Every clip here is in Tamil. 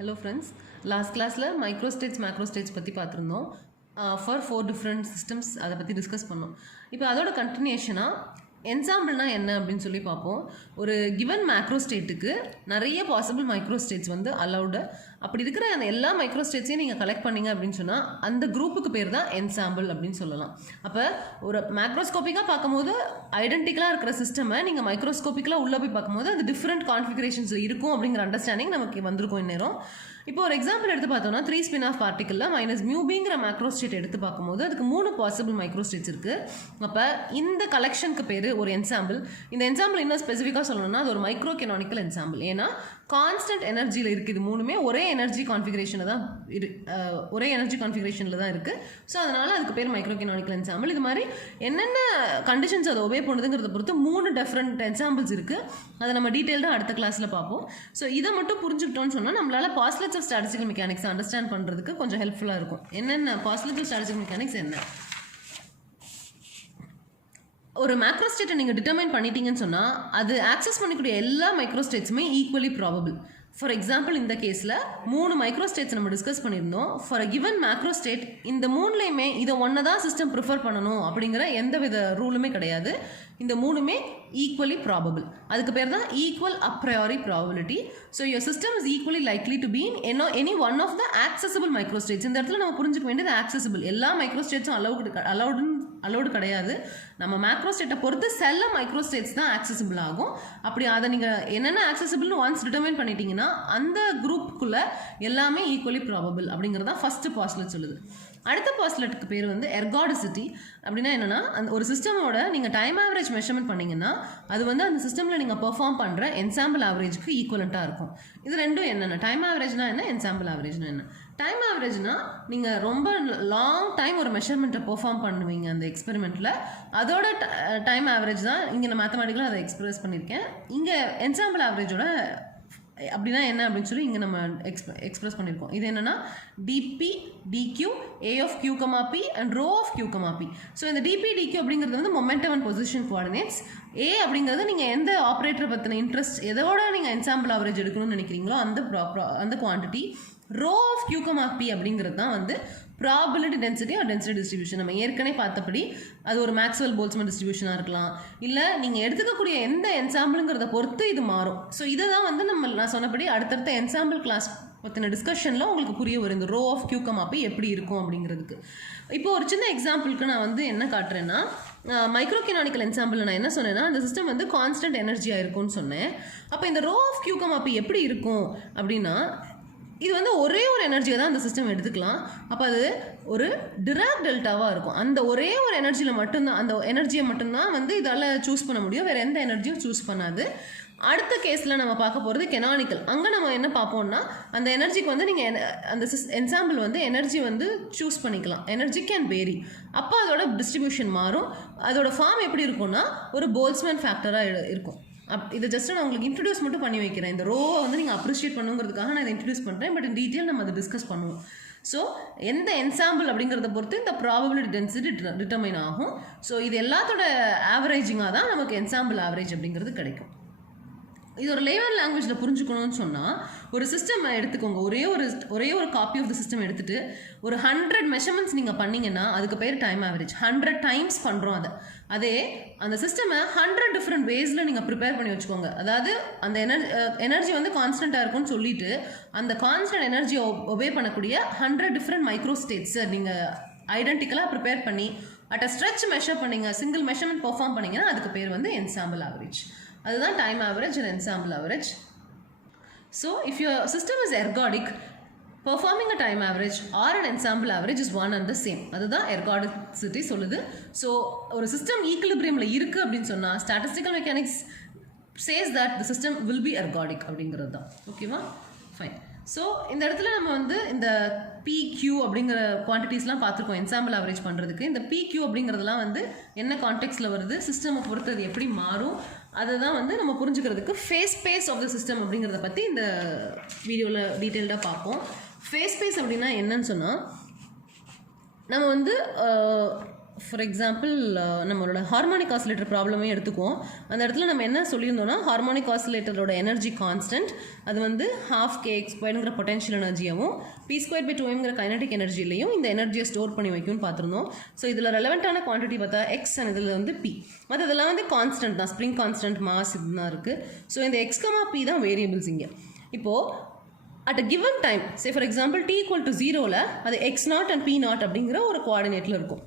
Hello friends, last class microstates macrostates பற்றி பார்த்துருந்தோம். For 4 different systems அதை பற்றி டிஸ்கஸ் பண்ணோம். இப்போ அதோட கண்டினியூஷனாக என்சாம்பிள்னா என்ன அப்படின்னு சொல்லி பார்ப்போம். ஒரு கிவன் மேக்ரோஸ்டேட்டுக்கு நிறைய பாசிபிள் மைக்ரோஸ்டேட்ஸ் வந்து அலௌடு. அப்படி இருக்கிற அந்த எல்லா மைக்ரோஸ்டேட்ஸையும் நீங்கள் கலெக்ட் பண்ணீங்க அப்படின்னு சொன்னால் அந்த குரூப்புக்கு பேர் தான் என்சாம்பிள் அப்படின்னு சொல்லலாம். அப்போ ஒரு மேக்ரோஸ்கோப்பிக்காக பார்க்கும்போது ஐடென்டிக்கலாக இருக்கிற சிஸ்டமை நீங்கள் மைக்ரோஸ்கோப்பிக்கலாக உள்ளே போய் பார்க்கும்போது அது டிஃப்ரெண்ட் கான்ஃபிகரேஷன்ஸில் இருக்கும் அப்படிங்கிற அண்டர்ஸ்டாண்டிங் நமக்கு வந்திருக்கும் இந்நேரம். இப்போ ஒரு எக்ஸாம்பிள் எடுத்து பார்த்தோம்னா 3 ஸ்பின் ஆஃப் பார்ட்டிக்கலில் மைனஸ் மியூபிங்கிற மேக்ரோஸ்டேட் எடுத்து பார்க்கும்போது அதுக்கு 3 பாசிபிள் மைக்ரோஸ்டேட்ஸ் இருக்குது. அப்போ இந்த கலெக்ஷனுக்கு பேர் ஒரு என்சாம்பிள். இந்த என்சாம்பிள் இன்னும் ஸ்பெசிஃபிக்காக சொல்லணும்னா அது ஒரு மைக்ரோ கெனானிக்கல் என்சாம்பிள். ஏன்னா கான்ஸ்டன்ட் எனர்ஜியில் இருக்குது. இது மூணுமே ஒரே எனர்ஜி கான்ஃபிகரேஷனில் தான் இருக்குது. ஸோ அதனால் அதுக்கு பேர் மைக்ரோ கெனானிக்கல் என்சாம்பிள். இது மாதிரி என்னென்ன கண்டிஷன்ஸ் அதை ஒபே பண்ணுதுங்கிறத பொறுத்து 3 டிஃப்ரெண்ட் என்சாம்பிள்ஸ் இருக்குது. அதை நம்ம டீட்டெயில்டாக அடுத்த கிளாஸில் பார்ப்போம். ஸோ இதை மட்டும் புரிஞ்சுக்கிட்டோன்னு சொன்னால் நம்மளால் பாஸ்லெட்ஸ் ஆஃப் ஸ்டாட்டிஸ்டிக்கல் மெக்கானிக்ஸ் அண்டர்ஸ்டாண்ட் பண்ணுறதுக்கு கொஞ்சம் ஹெல்ப்ஃபுல்லாக இருக்கும். என்னென்ன பாஸ்லெட்ஸ் ஆஃப் ஸ்டாட்டிஸ்டிக்கல் மெக்கானிக்ஸ் என்ன, ஒரு மேக்ரோஸ்டேட்டை நீங்கள் டிட்டர்மைன் பண்ணிட்டீங்கன்னு சொன்னால் அது ஆக்சஸ் பண்ணிக்கூடிய எல்லா மைக்ரோஸ்டேட்ஸுமே ஈக்குவலி ப்ராபபிள். ஃபார் எக்ஸாம்பிள் இந்த கேஸில் 3 மைக்ரோஸ்டேட்ஸ் நம்ம டிஸ்கஸ் பண்ணியிருந்தோம். ஃபார் அ கிவன் மேக்ரோஸ்டேட் இந்த 3லையுமே இதை ஒன்று தான் சிஸ்டம் ப்ரிஃபர் பண்ணணும் அப்படிங்கிற எந்த வித ரூலுமே கிடையாது. இந்த 3மே ஈக்குவலி ப்ராபபிள். அதுக்கு பேர் தான் equal a priori probability. So your system is equally likely to be in any one of the accessible microstates. இந்த இடத்துல நம்ம புரிஞ்சுக்க வேண்டியது ஆக்சசிபிள். எல்லா மைக்ரோஸ்டேட்ஸும் அலௌடு கிடையாது. நம்ம மேக்ரோஸ்டேட்டை பொறுத்து சில மைக்ரோஸ்டேட்ஸ் தான் ஆக்சசிபிள் ஆகும். அப்படி அதை நீங்கள் என்னென்ன ஆக்சசிபிள்னு ஒன்ஸ் டிட்டர்மைன் பண்ணிட்டீங்கன்னா அந்த குரூப்புக்குள்ளே எல்லாமே ஈக்குவலி ப்ராபபிள் அப்படிங்கிறது தான் ஃபஸ்ட்டு பாஸ்லெட் சொல்லுது. அடுத்த பாஸ்லெட்டுக்கு பேர் வந்து எர்காடிசிட்டி. அப்படின்னா என்னென்னா அந்த ஒரு சிஸ்டமோட நீங்கள் டைம் ஆவரேஜ் மெஷர்மெண்ட் பண்ணிங்கன்னா அது வந்து அந்த சிஸ்டமில் நீங்கள் பெர்ஃபார்ம் பண்ணுற என்சாம்பிள் ஆவரேஜுக்கு ஈக்குவலண்ட்டாக இருக்கும். இது ரெண்டும் என்னென்ன, டைம் ஆவரேஜ்னா என்ன, என்சாம்பிள் ஆவரேஜ்னா என்ன. டைம் ஆவரேஜ்னா நீங்கள் ரொம்ப லாங் டைம் ஒரு மெஷர்மெண்ட்டை பெர்ஃபார்ம் பண்ணுவீங்க அந்த எக்ஸ்பெரிமெண்ட்டில், அதோட டைம் ஆவரேஜ் தான் இங்கே நான் மேத்தமெட்டிக்கலாக அதை எக்ஸ்பிரஸ் பண்ணியிருக்கேன். இங்கே என்சாம்பிள் ஆவரேஜோட அப்படின்னா என்ன அப்படின்னு சொல்லி இங்கே நம்ம எக்ஸ்பிரஸ் பண்ணியிருக்கோம். இது என்னென்னா dp dq A of Q comma P and rho of Q comma P. So இந்த டிபி டிக்யூ அப்படிங்கிறது வந்து momentum and position coordinates. A அப்படிங்கிறது நீங்கள் எந்த ஆப்ரேட்டரை பற்றின இன்ட்ரெஸ்ட் எதோட நீங்கள் என்சாம்பிள் ஆவரேஜ் எடுக்கணும்னு நினைக்கிறீங்களோ அந்த quantity. Rho of Q comma P அப்படிங்கிறது தான் வந்து probability density or density distribution. நம்ம ஏற்கனவே பார்த்தபடி அது ஒரு மேக்ஸ்வெல் போல்ட்ஸ்மேன் டிஸ்ட்ரிபியூஷனாக இருக்கலாம், இல்லை நீங்கள் எடுத்துக்கக்கூடிய எந்த என்சாம்பிளுங்கிறத பொறுத்து இது மாறும். ஸோ இதை தான் வந்து நான் சொன்னபடி அடுத்தடுத்த என்சாம்பிள் கிளாஸ் பற்றின டிஸ்கஷனில் உங்களுக்கு புரிய வரும் இந்த rho of Q comma P எப்படி இருக்கும் அப்படிங்கிறதுக்கு. இப்போ ஒரு சின்ன எக்ஸாம்பிளுக்கு நான் வந்து என்ன காட்டுறேன்னா மைக்ரோ கெனானிக்கல் என்சாம்பிள் நான் என்ன சொன்னேன்னா அந்த சிஸ்டம் வந்து கான்ஸ்டன்ட் எனர்ஜியாக இருக்கும்னு சொன்னேன். அப்போ இந்த rho of Q comma P எப்படி இருக்கும் அப்படின்னா இது வந்து ஒரே ஒரு எனர்ஜியை தான் அந்த சிஸ்டம் எடுத்துக்கலாம். அப்போ அது ஒரு டிராக் டெல்டாவாக இருக்கும். அந்த ஒரே ஒரு எனர்ஜியில் மட்டும்தான், அந்த எனர்ஜியை மட்டும்தான் வந்து இதால் சூஸ் பண்ண முடியும், வேறு எந்த எனர்ஜியும் சூஸ் பண்ணாது. அடுத்த கேஸில் நம்ம பார்க்க போகிறது கெனானிக்கல். அங்கே நம்ம என்ன பார்ப்போம்னா அந்த எனர்ஜிக்கு வந்து நீங்கள் அந்த என்சாம்பிள் வந்து எனர்ஜி வந்து சூஸ் பண்ணிக்கலாம். Energy can vary. அப்போ அதோட டிஸ்ட்ரிபியூஷன் மாறும். அதோட ஃபார்ம் எப்படி இருக்கும்னா ஒரு போல்ட்ஸ்மேன் ஃபேக்டராக இருக்கும். இதை ஜஸ்ட் நான் உங்களுக்கு இன்ட்ரடியூஸ் மட்டும் பண்ணி வைக்கிறேன். இந்த ரோவை வந்து நீங்கள் அப்ரிஷியேட் பண்ணுங்கிறதுக்காக நான் இதை இன்ட்ரடியூஸ் பண்ணுறேன். பட் இன் டீட்டெயில் நம்ம அதை டிஸ்கஸ் பண்ணுவோம். ஸோ எந்த என்சாம்பிள் அப்படிங்கிறத பொறுத்து இந்த ப்ராபபிலிட்டி டென்சிட்டி டிட்டர்மைன் ஆகும். ஸோ இது எல்லாத்தோட ஆவரேஜிங்காக தான் நமக்கு என்சாம்பிள் ஆவரேஜ் அப்படிங்கிறது கிடைக்கும். இது ஒரு லேவர் லாங்குவேஜில் புரிஞ்சுக்கணும்னு சொன்னால் ஒரு சிஸ்டம் எடுத்துக்கோங்க. ஒரே ஒரு காப்பி ஆஃப் த சிஸ்டம் எடுத்துகிட்டு ஒரு 100 மெஷர்மெண்ட்ஸ் நீங்கள் பண்ணிங்கன்னா அதுக்கு பேர் டைம் ஆவரேஜ். 100 டைம்ஸ் பண்ணுறோம் அதே அந்த சிஸ்டமை 100 டிஃப்ரெண்ட் வேஸில் நீங்கள் ப்ரிப்பேர் பண்ணி வச்சுக்கோங்க. அதாவது அந்த எனர்ஜி வந்து கான்ஸ்டண்ட்டாக இருக்கும்னு சொல்லிட்டு அந்த கான்ஸ்டன்ட் எனர்ஜியை ஒபே பண்ணக்கூடிய 100 டிஃப்ரெண்ட் மைக்ரோஸ்டேட்ஸை நீங்கள் ஐடென்டிக்கலாக ப்ரிப்பேர் பண்ணி அட் அ ஸ்ட்ரெச் மெஷர் பண்ணிங்க, சிங்கிள் மெஷர்மெண்ட் பெர்ஃபார்ம் பண்ணிங்கன்னா அதுக்கு பேர் வந்து என்சாம்பிள் ஆவரேஜ். அதுதான் time average and ensemble average. So if your system is ergodic, performing a time average or an ensemble average is one and the same. அதுதான் எர்காடிசிட்டி சொல்லுது. ஸோ ஒரு சிஸ்டம் ஈக்குலிபிரியமில் இருக்குது அப்படின்னு சொன்னால் statistical mechanics says that the system will be ergodic அப்படிங்கிறது தான். ஓகேவா, ஃபைன். ஸோ இந்த இடத்துல நம்ம வந்து இந்த பிக்யூ அப்படிங்கிற குவான்டிட்டிஸ்லாம் பார்த்துருக்கோம் என்சாம்பிள் ஆவரேஜ் பண்ணுறதுக்கு. இந்த பிக்யூ அப்படிங்கிறதுலாம் வந்து என்ன கான்டெக்ட்ஸில் வருது, சிஸ்டமை பொறுத்து அது எப்படி மாறும், அதை தான் வந்து நம்ம புரிஞ்சுக்கிறதுக்கு phase space of the system அப்படிங்கிறத பற்றி இந்த வீடியோவில் டீட்டெயில்டாக பார்ப்போம். ஃபேஸ் ஸ்பேஸ் அப்படின்னா என்னன்னு சொன்னால் நம்ம வந்து ஃபார் எக்ஸாம்பிள் நம்மளோட ஹார்மோனிக் ஆசிலேட்டர் ப்ராப்ளமே எடுத்துக்குவோம். அந்த இடத்துல நம்ம என்ன சொல்லியிருந்தோம்னா ஹார்மோனிக் ஆசிலேட்டரோட எனர்ஜி கான்ஸ்டன்ட் அது வந்து ½ kx² பொட்டன்ஷியல் எனர்ஜியாகவும் p²/2mங்கிற கைனடிக் எனர்ஜிலையும் இந்த எனர்ஜியை ஸ்டோர் பண்ணி வைக்கும்னு பார்த்துருந்தோம். ஸோ இதில் ரெலவெண்ட்டான குவான்டிட்டி பார்த்தா எக்ஸ் அண்ட் இதில் வந்து பி. மற்ற இதெல்லாம் வந்து கான்ஸ்டன்ட் தான், ஸ்ப்ரிங் கான்ஸ்டன்ட், மாஸ் இதுதான் இருக்குது. ஸோ இந்த எக்ஸ், பி தான் வேரியபிள்ஸ் இங்கே. இப்போது at a given time, say for example t = 0ல் அது x0 அண்ட் p0 அப்படிங்கிற ஒரு கோஆர்டினேட்டில் இருக்கும்.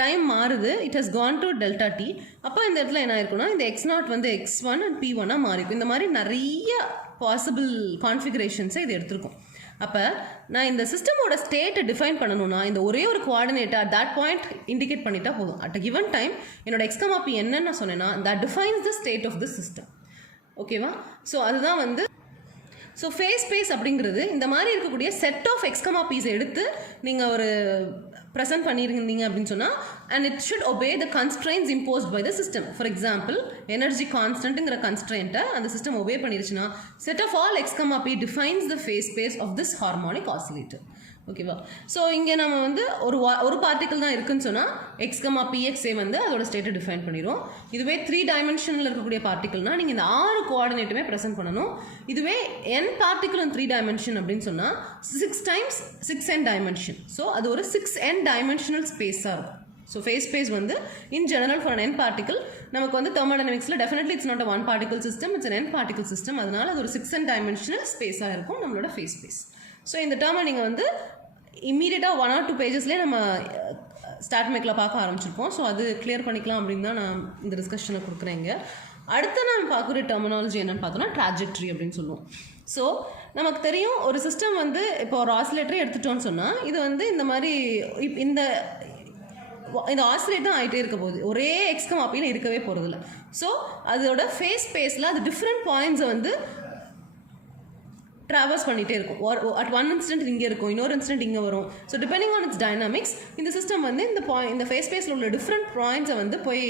டைம் மாறுது, it has gone to delta D. அப்போ இந்த இடத்துல என்ன இருக்குன்னா இந்த x0 வந்து x1 அண்ட் p1 மாறிக்கும். இந்த மாதிரி நிறைய பாசிபிள் கான்ஃபிகரேஷன்ஸை இது எடுத்திருக்கும். அப்போ நான் இந்த சிஸ்டமோட ஸ்டேட்டை டிஃபைன் பண்ணணும்னா இந்த ஒரே ஒரு கோஆர்டினேட்டை அட் தட் பாயிண்ட் இண்டிகேட் பண்ணிட்டா போதும். அட் அ கிவன் டைம் என்னோட x, p என்னன்னு சொன்னேன்னா that defines the state of the system. ஓகேவா? ஸோ அதுதான் வந்து ஸோ ஃபேஸ் ஸ்பேஸ் அப்படிங்கிறது இந்த மாதிரி இருக்கக்கூடிய செட் ஆஃப் எக்ஸ், பிஸை எடுத்து நீங்கள் ஒரு ப்ரெசென்ட் பண்ணியிருந்தீங்க அப்படின்னு சொன்னால் and it should obey the constraints imposed by the system. For example energy கான்ஸ்டன்ட்டுங்கிற கன்ஸ்ட்ரெயின்ட்டை அந்த சிஸ்டம் ஒபே பண்ணிருச்சுன்னா set of all X, P defines the phase space of this harmonic oscillator. ஓகேவா? ஸோ இங்கே நம்ம வந்து ஒரு பார்ட்டிக்கல் தான் இருக்குன்னு சொன்னால் எக்ஸ், பிஎக்ஸே வந்து அதோட ஸ்டேட்டை டிஃபைன் பண்ணிடும். இதுவே 3 டைமென்ஷனில் இருக்கக்கூடிய பார்ட்டிக்கல்னால் நீங்கள் இந்த 6 கோஆர்டினேட்டுமே ப்ரெசென்ட் பண்ணணும். இதுவே n பார்ட்டிக்கல் இன் 3 டைமென்ஷன் அப்படின்னு சொன்னால் 6 டைம்ஸ் 6n டைமென்ஷன். ஸோ அது ஒரு 6n டைமென்ஷனல் ஸ்பேஸாக இருக்கும். ஸோ ஃபேஸ் ஸ்பேஸ் வந்து in general for n particle நமக்கு வந்து தெர்மோடைனமிக்ஸில் definitely it's not a 1 particle system, it's n particle system. அதனால அது ஒரு 6n டைமென்ஷனல் ஸ்பேஸாக இருக்கும் நம்மளோட ஃபேஸ் ஸ்பேஸ். ஸோ இந்த டேர்மை நீங்கள் வந்து இம்மீடியட்டாக 1 or 2 பேஜஸ்லேயே நம்ம ஸ்டார்ட் மேக்கில் பார்க்க ஆரம்பிச்சிருப்போம். ஸோ அது கிளியர் பண்ணிக்கலாம் அப்படின்னு தான் நான் இந்த டிஸ்கஷனை கொடுக்குறேங்க. அடுத்து நான் பார்க்குற டெர்மினாலஜி என்னென்னு பார்த்தோன்னா ட்ராஜெக்ட்ரி அப்படின்னு சொல்லுவோம். ஸோ நமக்கு தெரியும் ஒரு சிஸ்டம் வந்து இப்போ ஒரு ஆசிலேட்டரே எடுத்துட்டோன்னு சொன்னால் இது வந்து இந்த மாதிரி இந்த ஆசிலேட் தான் ஆகிட்டே இருக்க போகுது, ஒரே எக்ஸ், பின்னு இருக்கவே போகிறதில்ல. ஸோ அதோட ஃபேஸ் ஸ்பேஸில் அது டிஃப்ரெண்ட் பாயிண்ட்ஸை வந்து ட்ராவல்ஸ் பண்ணிகிட்டே இருக்கும். அட் ஒன் இன்ஸ்டன்ட் இங்கே இருக்கும், இன்னொரு இன்ஸ்டன்ட் இங்கே வரும். So depending on it's dynamics இந்த சிஸ்டம் வந்து இந்த ஃபேஸ் ஸ்பேஸில் உள்ள டிஃப்ரெண்ட் பாயிண்ட்ஸை வந்து போய்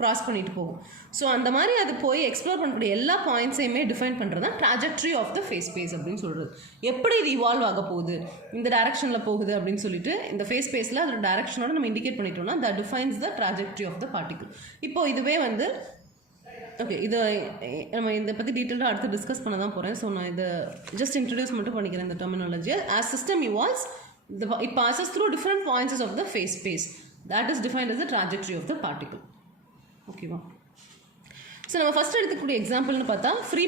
கிராஸ் பண்ணிட்டு போகும். ஸோ அந்த மாதிரி அது போய் எக்ஸ்ப்ளோர் பண்ணக்கூடிய எல்லா பாயிண்ட்ஸையுமே டிஃபைன் பண்ணுறது தான் ட்ராஜெக்ட்ரி ஆஃப் த ஃபேஸ் ஸ்பேஸ் அப்படின்னு சொல்கிறது. எப்படி இது இவால்வ் ஆக போகுது, இந்த டைரக்ஷனில் போகுது அப்படின்னு சொல்லிட்டு இந்த ஃபேஸ் ஸ்பேஸில் அதோட டைரக்ஷனோட நம்ம இண்டிகேட் பண்ணிட்டோம்னா that defines the trajectory of the particle. இப்போ இதுவே வந்து ஓகே, இதை நம்ம இதை பற்றி டீட்டெயிலாக அடுத்து டிஸ்கஸ் பண்ண தான் போகிறேன். ஸோ நான் இதை ஜஸ்ட் இன்ட்ரடியூஸ் மட்டும் பண்ணிக்கிறேன் இந்த டெர்மினாலஜியை. As system evolves it passes through different points of the phase space. That is defined as the trajectory of the particle. ஓகேவா? ஸோ நம்ம ஃபஸ்ட் எடுத்துக்கூடிய எக்ஸாம்பிள்னு பார்த்தா ஃப்ரீ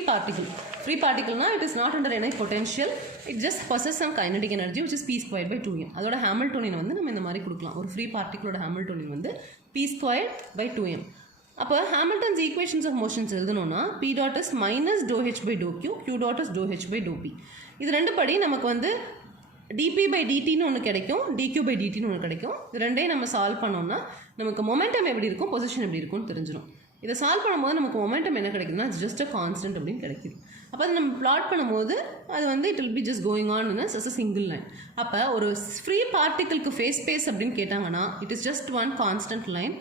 பார்ட்டிகல்னா it is not under any potential, it just possess some kinetic energy which is p²/2m. அதோட ஹாமில்டோனியன் வந்து நம்ம இந்த மாதிரி கொடுக்கலாம். ஒரு ஃப்ரீ பார்ட்டிகளோட ஹாமில்டோனியன் வந்து p²/2m. அப்போ ஹாமில்டன்ஸ் ஈக்குவேஷன்ஸ் ஆஃப் மோஷன்ஸ் எழுதணும்னா p dot is -∂h/∂q, q dot is ∂h/∂p. இது ரெண்டு படி நமக்கு வந்து dp/dtன்னு ஒன்று கிடைக்கும், dq/dtன்னு ஒன்று கிடைக்கும். இது ரெண்டையும் நம்ம சால்வ் பண்ணோம்னா நமக்கு மொமெண்டம் எப்படி இருக்கும், பொசிஷன் எப்படி இருக்கும்னு தெரிஞ்சிடும். இதை சால்வ் பண்ணும்போது நமக்கு மொமெண்டம் என்ன கிடைக்குதுன்னா ஜஸ்ட் அ கான்ஸ்டன்ட் அப்படின்னு கிடைக்குது. அப்போ அதை நம்ம பிளாட் பண்ணும்போது அது வந்து it will be just going on as a single line. அப்போ ஒரு ஃப்ரீ பார்ட்டிகளுக்கு ஃபேஸ் ஸ்பேஸ் அப்படின்னு கேட்டாங்கன்னா it is just one constant line.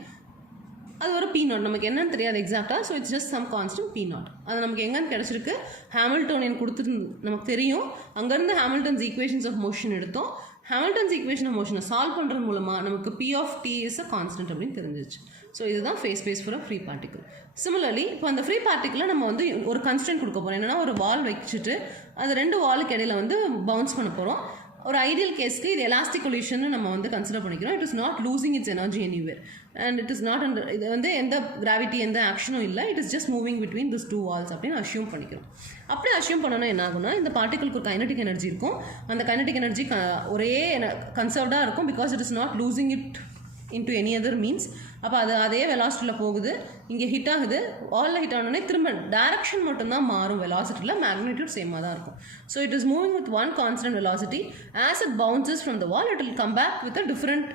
அது ஒரு p0, நமக்கு என்னன்னு தெரியாது எக்ஸாக்டாக. So it's just some constant p0. அது நமக்கு எங்கன்னு கிடச்சிருக்கு, ஹாமில்டோனியன் கொடுத்துட்டு நமக்கு தெரியும். அங்கேருந்து ஹாமில்டன்ஸ் ஈக்குவேஷன்ஸ் ஆஃப் மோஷன் எடுத்தோம். ஹாமில்டன்ஸ் ஈக்குவேஷன் ஆஃப் மோஷனை சால்வ் பண்ணுறது மூலமாக நமக்கு p of t is a constant அப்படின்னு தெரிஞ்சிச்சு. ஸோ இதுதான் phase space for a free particle. Similarly இப்போ அந்த ஃப்ரீ பார்ட்டிகில் நம்ம வந்து ஒரு கன்ஸ்டன்ட் கொடுக்க போகிறோம். என்னென்னா ஒரு வால் வச்சுட்டு அது ரெண்டு வாலுக்கு இடையில வந்து பவுன்ஸ் பண்ண போகிறோம். ஒரு ஐடியல் கேஸ்க்கு இது எலாஸ்டிக் கொலிஷன் நம்ம வந்து கன்சிடர் பண்ணிக்கிறோம். It is not losing its energy anywhere and it is not under, இது வந்து எந்த கிராவிட்டி எந்த ஆக்ஷனும் இல்லை, it is just moving between this two walls அப்படின்னு அஷ்யூம் பண்ணிக்கிறோம். அப்படி அஷ்யூம் பண்ணோன்னா என்ன ஆகும்னா இந்த பார்ட்டிகளுக்கு ஒரு கைனடிக் எனர்ஜி இருக்கும். அந்த கைனடிக் எனர்ஜி ஒரே கன்சர்வ்டாக இருக்கும் because it is not losing it into any other means. அப்போ அது அதே வெலாசிட்டியில் போகுது, இங்கே ஹிட் ஆகுது, வாலில் ஹிட் ஆனோடனே திரும்ப டைரக்ஷன் மட்டும்தான் மாறும், வெலாசிட்டியில் மேக்னிடியூட் சேமாக தான் இருக்கும். So it is moving with one constant velocity. As it bounces from the wall it will come back with a different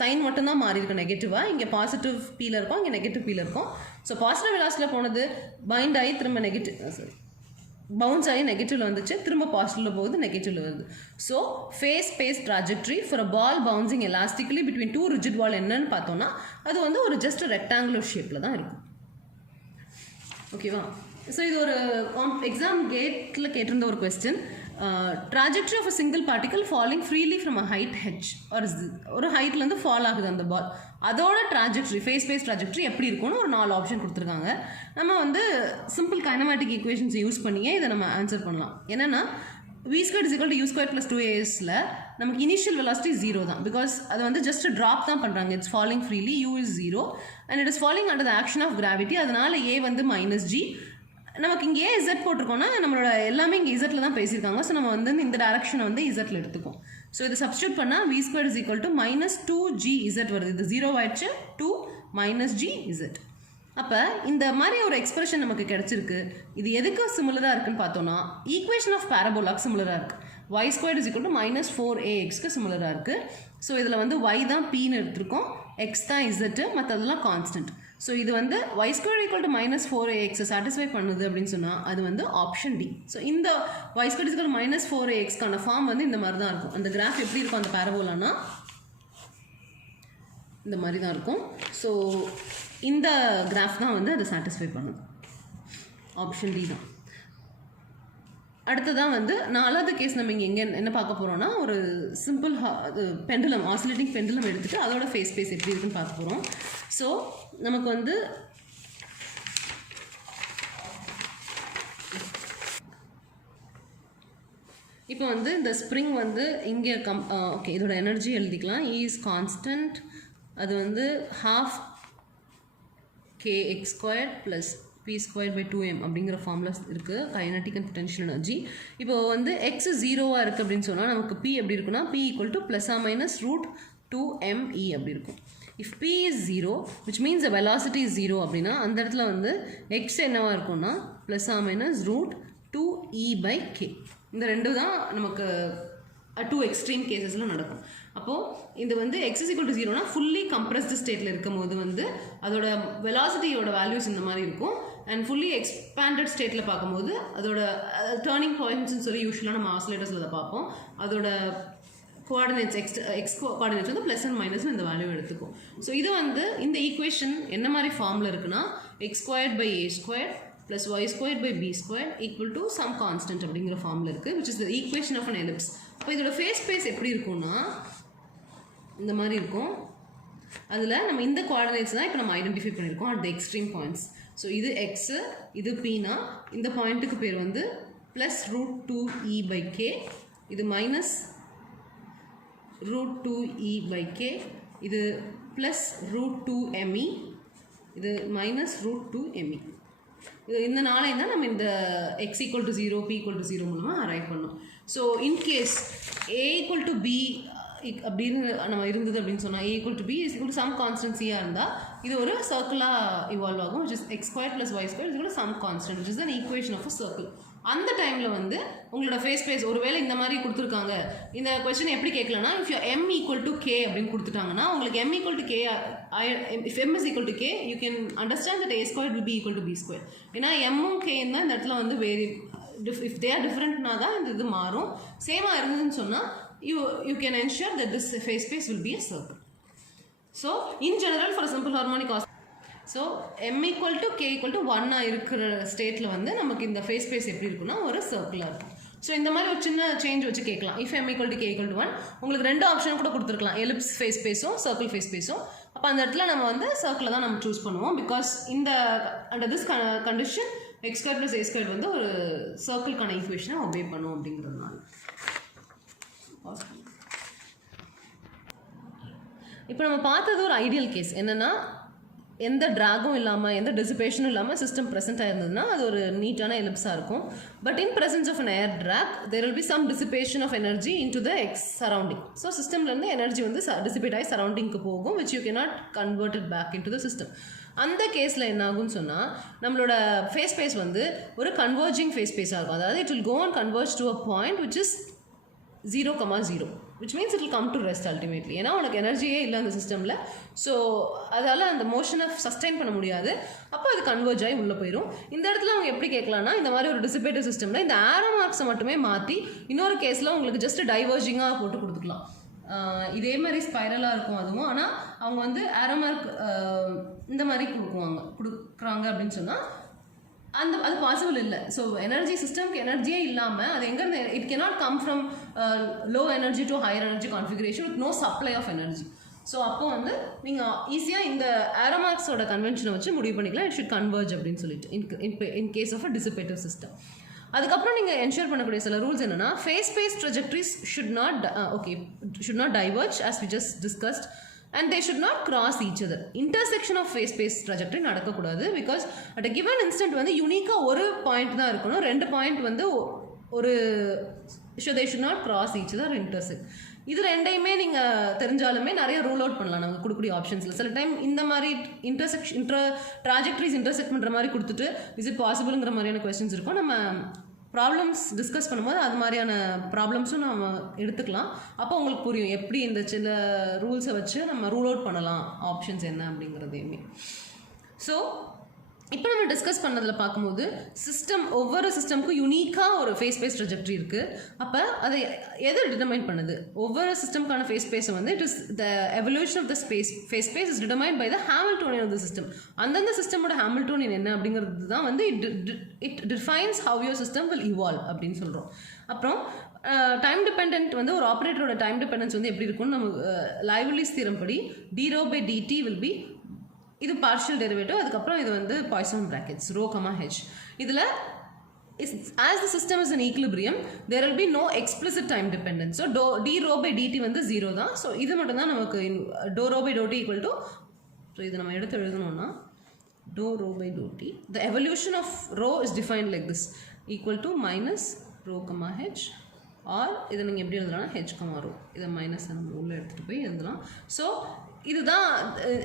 sign மட்டும்தான் மாறி இருக்கும் நெகட்டிவாக. இங்கே பாசிட்டிவ் பீல இருக்கும், இங்கே நெகட்டிவ் பீல இருக்கும். ஸோ பாசிட்டிவ் வெலாசிட்டியில் போனது பைண்ட் ஆகி திரும்ப நெகட்டிவ் பவுன்ஸ் ஆகி நெகட்டிவ்ல வந்துச்சு, திரும்ப பாசிட்டிவ்ல போகுது, நெகட்டிவ்ல வருது. So phase space trajectory for a ball bouncing elastically between two rigid wall என்னன்னு பார்த்தோம்னா அது வந்து ஒரு ஜஸ்ட் ரெக்டாங்குலர் ஷேப்பில் தான் இருக்கும். ஓகேவா? ஸோ இது ஒரு எக்ஸாம் கேட்டில் கேட்டிருந்த ஒரு question. trajectory of a single particle falling freely from a height h ஒரு ஹைட்லேருந்து ஃபால் ஆகுது அந்த பால், அதோட ட்ராஜெக்டரி ஃபேஸ் ஸ்பேஸ் ட்ராஜெக்டரி எப்படி இருக்கும்னு ஒரு 4 ஆப்ஷன் கொடுத்துருக்காங்க. நம்ம வந்து சிம்பிள் கைனமேட்டிக் ஈக்குவேஷன்ஸ் யூஸ் பண்ணியே இதை நம்ம ஆன்சர் பண்ணலாம். என்னென்னா v squared is equal to u squared plus 2asல நமக்கு இனிஷியல் வெலாசிட்டி 0 தான், பிகாஸ் அது வந்து ஜஸ்ட் ட்ராப் தான் பண்ணுறாங்க. It's falling freely, u is 0 and it is falling under the action of gravity. அதனால a வந்து -g. நமக்கு இங்கே ஏன் z போட்டிருக்கோம்னா நம்மளோட எல்லாமே இங்கே இசட்டில் தான் பேசியிருக்காங்க. ஸோ நம்ம வந்து இந்த டேரக்ஷனை வந்து இசட்டில் எடுத்துக்கோம். ஸோ இதை சப்ஸ்டியூட் பண்ணால் v squared is equal to -2gz வருது. இது 0 ஆயிடுச்சு, 2 -gz. அப்போ இந்த மாதிரி ஒரு எக்ஸ்பிரஷன் நமக்கு கிடைச்சிருக்கு. இது எதுக்கு சிமிலராக இருக்குன்னு பார்த்தோன்னா ஈக்குவேஷன் ஆஃப் பேரபோலாக்கு சிமிலராக இருக்குது. y squared is equal to -4axக்கு சிமிலராக இருக்குது. ஸோ இதில் வந்து y தான் pன்னு எடுத்திருக்கோம், x தான் z, மற்றதெல்லாம் கான்ஸ்டன்ட். ஸோ இது வந்து y squared equal to -4ax satisfy பண்ணுது அப்படின்னு சொன்னால் அது வந்து ஆப்ஷன் டி. ஸோ இந்த y squared is equal to -4axக்கான ஃபார்ம் வந்து இந்த மாதிரி தான் இருக்கும். அந்த கிராஃப் எப்படி இருக்கும் அந்த பேரபோலானா இந்த மாதிரி தான் இருக்கும். ஸோ இந்த கிராஃப் தான் வந்து அதை சாட்டிஸ்ஃபை பண்ணுது, ஆப்ஷன் டி தான். அடுத்ததான் வந்து 4வது கேஸ் நம்ம இங்கே என்ன பார்க்க போகிறோம்னா ஒரு சிம்பிள் பெண்டுலம், ஆசிலேட்டிங் பெண்டுலம் எடுத்துகிட்டு அதோட ஃபேஸ் ஸ்பேஸ் எப்படி இருக்குன்னு பார்க்க போகிறோம். ஸோ நமக்கு வந்து இப்போ வந்து இந்த ஸ்ப்ரிங் வந்து இங்கே ஓகே இதோட எனர்ஜி எழுதிக்கலாம். E is constant, அது வந்து 12 kx squared plus p squared by 2m அப்படிங்கிற ஃபார்முலா இருக்குது, கைனடிக் அண்ட் பொட்டன்ஷியல் எனர்ஜி. இப்போ வந்து x 0வாக இருக்குது அப்படின்னு சொன்னால் நமக்கு p எப்படி இருக்குன்னா p equal to ±√2me அப்படி இருக்கும். If p is 0 which means the velocity is 0 அப்படின்னா அந்த இடத்துல வந்து x என்னவாக இருக்கும்னா ±√2e/k. இந்த ரெண்டு தான் நமக்கு 2 எக்ஸ்ட்ரீம் கேசஸில் நடக்கும். அப்போது இது வந்து x is equal to 0னா ஃபுல்லி கம்ப்ரஸ்டு ஸ்டேட்டில் இருக்கும் போது வந்து அதோட வெலாசிட்டியோட வேல்யூஸ் இந்த மாதிரி இருக்கும். அண்ட் ஃபுல்லி எக்ஸ்பேண்டட் ஸ்டேட்டில் பார்க்கும்போது அதோட டேர்னிங் பாயிண்ட்ஸ்னு சொல்லி யூஸ்வலாக நம்ம ஆசிலேட்டர்ஸில் அதை பார்ப்போம். அதோட கோஆர்டினேட்ஸ் எக்ஸ் கோஆர்டினேட்ஸ் வந்து ப்ளஸ் அண்ட் மைனஸ்னு இந்த வேல்யூ எடுத்துக்கும். ஸோ இது வந்து இந்த ஈக்குவேஷன் என்ன மாதிரி ஃபார்மில் இருக்குன்னா x²/a² plus y² by b² equal to some constant அப்படிங்கிற ஃபார்மில் இருக்குது, which is the equation of an ellipse. அப்போ இதோட ஃபேஸ் ஸ்பேஸ் எப்படி இருக்கும்னா இந்த மாதிரி இருக்கும். அதில் நம்ம இந்த கோஆர்டினேட்ஸ் தான் இப்போ நம்ம ஐடென்டிஃபை பண்ணியிருக்கோம் at the extreme points. So இது எக்ஸு, இது பீனா, இந்த பாயிண்ட்டுக்கு பேர் வந்து +√2e/k, இது -√2e/k, இது +√2me, இது -√2me. இந்த நாளையும் தான் நம்ம இந்த x equal to 0 p equal to 0 மூலமாக அரைவ் பண்ணோம். So in case a equal to b அப்படின்னு நம்ம இருந்தது அப்படின்னு சொன்னால் a equal to b is equal to some constant c-ஆக இருந்தால் இது ஒரு சர்க்கிளாக இவால்வ் ஆகும், which is x² plus y² is equal to some constant, which is an equation of a circle. அந்த டைமில் வந்து உங்களோட ஃபேஸ் ஸ்பேஸ் ஒருவேளை இந்த மாதிரி கொடுத்துருக்காங்க. இந்த கொஸ்டின் எப்படி கேட்கலன்னா if you m equal to k அப்படின்னு கொடுத்துட்டாங்கன்னா உங்களுக்கு m equal to k, if m is equal to k you can understand that a squared will be equal to b squared. ஏன்னா m-ம் k-ம் தான் இந்த இடத்துல வந்து if they are differentனா தான் இந்த இது மாறும். சேமாக இருந்ததுன்னு சொன்னால் you can ensure that this phase space will be a circle. So in general for a simple harmonic oscillator, so m equal to k equal to 1 இருக்கிற ஸ்டேட்டில் வந்து நமக்கு இந்த ஃபேஸ் ஸ்பேஸ் எப்படி இருக்குன்னா ஒரு சர்க்கிளாக இருக்கும். ஸோ இந்த மாதிரி ஒரு சின்ன சேஞ்ச் வச்சு கேட்கலாம். if m equal to k equal to 1 உங்களுக்கு 2 ஆப்ஷன் கூட கொடுத்துருக்கலாம், எலிப்ஸ் ஃபேஸ் ஸ்பேஸும் சர்க்கிள் ஃபேஸ் ஸ்பேஸும். அப்போ அந்த இடத்துல நம்ம வந்து சர்க்கிளை தான் நம்ம சூஸ் பண்ணுவோம், பிகாஸ் இந்த under this condition x² plus a² வந்து ஒரு சர்க்கிள்கான ஈக்குவேஷனை ஒபே பண்ணும் அப்படிங்கிறதுனால. இப்போ நம்ம பார்த்தது ஒரு ஐடியல் கேஸ் என்னென்னா எந்த ட்ராகும் இல்லாமல் எந்த டிசிபேஷனும் இல்லாமல் சிஸ்டம் ப்ரெசென்ட் ஆயிருந்ததுன்னா அது ஒரு நீட்டான எலிப்ஸாக இருக்கும். But in presence of an air drag there will be some dissipation of energy into the surrounding. So சிஸ்டம்லேருந்து எனர்ஜி வந்து டிசிபேட் ஆகி சரௌண்டிங்க்கு போகும், which you cannot convert it back into the system. அந்த கேஸில் என்ன ஆகும்னு சொன்னால் நம்மளோட ஃபேஸ் ஸ்பேஸ் வந்து ஒரு கன்வர்ஜிங் ஃபேஸ் ஸ்பேஸாக இருக்கும். அதாவது it will go and converge to a point which is 0,0, which means it will come to rest ultimately. ஏன்னா உனக்கு எனர்ஜியே இல்லை அந்த சிஸ்டமில். ஸோ அதால் அந்த மோஷனை சஸ்டெயின் பண்ண முடியாது. அப்போ அது கன்வர்ஜ் ஆகி உள்ளே போயிடும். இந்த இடத்துல அவங்க எப்படி கேட்கலான்னா இந்த மாதிரி ஒரு டிசிபேட்டிவ் சிஸ்டமில் இந்த ஏரோ மார்க்ஸை மட்டுமே மாற்றி இன்னொரு கேஸில் உங்களுக்கு ஜஸ்ட் டைவர்ஜிங்காக போட்டு கொடுத்துக்கலாம். இதே மாதிரி ஸ்பைரலாக இருக்கும் அதுவும். ஆனால் அவங்க வந்து ஏரோ மார்க் இந்த மாதிரி கொடுக்குறாங்க அப்படின்னு சொன்னால் அது பாசிபிள் இல்லை. ஸோ எனர்ஜி சிஸ்டம்க்கு எனர்ஜியே இல்லாமல் அது எங்கேருந்து it cannot come from low energy to higher energy configuration with no supply of energy. So அப்போ வந்து நீங்கள் ஈஸியாக இந்த ஏரோமாக்ஸோட கன்வென்ஷனை வச்சு முடிவு பண்ணிக்கலாம், இட் ஷுட் கன்வர்ஜ் அப்படின்னு சொல்லிட்டு in case of a dissipative system. அதுக்கப்புறம் நீங்கள் என்ஷூர் பண்ணக்கூடிய சில ரூல்ஸ் என்னென்னா, phase space trajectories should not diverge as we just discussed, and they should not cross each other. Intersection of phase space trajectory நடக்கக்கூடாது, because at a given instant வந்து யூனிக்காக ஒரு பாயிண்ட் தான் இருக்கணும், 2 பாயிண்ட் வந்து ஒரு they should not cross each other, intersect. இது ரெண்டையுமே நீங்கள் தெரிஞ்சாலுமே நிறைய ரூல் அவுட் பண்ணலாம் நாங்கள் கொடுக்கக்கூடிய ஆப்ஷன்ஸில். சில டைம் இந்த மாதிரி ட்ராஜெக்டரிஸ் இன்டர்செக்ட் பண்ணுற மாதிரி கொடுத்துட்டு இஸ் இட் பாசிபிள்ங்கிற மாதிரியான கொஸ்டின்ஸ் இருக்கும். நம்ம ப்ராப்ளம்ஸ் டிஸ்கஸ் பண்ணும்போது அது மாதிரியான ப்ராப்ளம்ஸும் நம்ம எடுத்துக்கலாம். அப்போ உங்களுக்கு புரியும் எப்படி இந்த சில ரூல்ஸை வச்சு நம்ம ரூல் அவுட் பண்ணலாம் ஆப்ஷன்ஸ் என்ன அப்படிங்கிறதையுமே. ஸோ இப்போ நம்ம டிஸ்கஸ் பண்ணதில் பார்க்கும்போது ஒவ்வொரு சிஸ்டமுக்கும் யூனிக்காக ஒரு ஃபேஸ் ஸ்பேஸ் ட்ரெஜெக்டரி இருக்குது. அப்போ அதை எது டிட்டர்மைன் பண்ணுது? ஒவ்வொரு சிஸ்டமுக்கான ஃபேஸ் ஸ்பேஸை வந்து it is the evolution of the phase space is determine by the Hamiltonian of the system. அந்தந்த சிஸ்டமோட ஹாமில்டோனியன் என்ன அப்படிங்கிறது தான் வந்து it defines how your system will evolve அப்படின்னு சொல்கிறோம். அப்புறம் டைம் டிபெண்ட் வந்து ஒரு ஆப்ரேட்டரோட டைம் டிபெண்டன்ஸ் வந்து எப்படி இருக்கும்னு நம்ம லைவ்லிஸ் தியரம் படி d/rho by dt will be, இது பார்ஷியல் டெரிவேட்டிவ், அதுக்கப்புறம் இது வந்து பாய்சன் பிராக்கெட்ஸ் rho, h. இதில் as the system is in equilibrium there will be no explicit time dependence. So d/rho by dt வந்து 0 தான். ஸோ இது மட்டும் தான் நமக்கு dou/rho by dou t equal to, so இது நம்ம எடுத்து எழுதணும்னா dou/rho by dou t, the evolution of rho is defined like this, equal to minus rho, h, or இதை நீங்கள் எப்படி எழுதலாம் h, rho, இதை மைனஸ் நம்ம உள்ள எடுத்துகிட்டு போய் எழுதலாம். ஸோ இதுதான்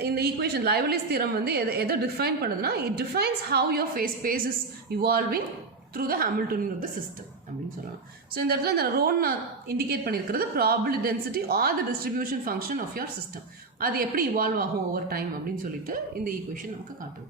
இந்த ஈக்குவேஷன் லைவ்லிஸ் தியரம் வந்து எதை டிஃபைன் பண்ணுதுன்னா, it defines how your phase space is evolving through the Hamiltonian of the system அப்படின்னு சொல்லலாம். ஸோ இந்த இடத்துல இந்த ரோன் நான் இண்டிகேட் பண்ணியிருக்கிறது probability density or the distribution function of your system, அது எப்படி இவால்வ் ஆகும் ஓவர் டைம் அப்படின்னு சொல்லிட்டு இந்த ஈக்குவேஷன் நமக்கு காட்டுது.